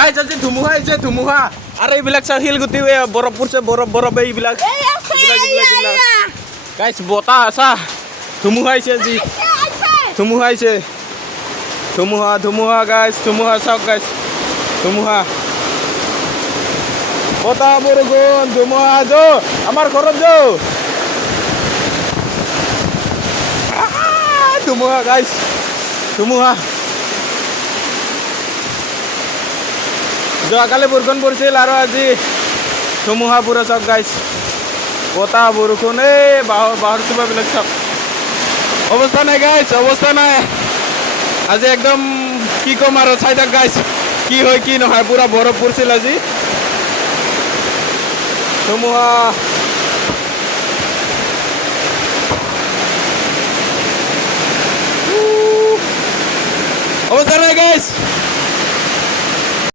guys আজি ধুমুহা আহিছে ধুমুহা আৰু এইবিলাক চা শিলগুটি বৰফ পৰিছে বৰফ এইবিলাক গাইজ বতাহ চা ধুমুহা আহিছে আজি ধুমুহা আহিছে ধুমুহা গাইজ ধুমুহা চাওক গাইজ ধুমুহা বতাহ বৰষুণ ধুমুহা যো আমাৰ ঘৰত যো ধুমুহা গাইজ ধুমুহা যোৱাকালি বৰষুণ পৰিছিল আৰু আজি ধুমুহা পুৰা চাওক গাইজ বতাহ বৰষুণ এই বাঁহৰ চোপাবিলাক চাওক অৱস্থা নাই গাইজ অৱস্থা নাই আজি একদম কি ক'ম আৰু চাই থাক গাইজ কি হয় কি নহয় পুৰা বৰফ পৰিছিল আজি ধুমুহা অৱস্থা নাই গাইজ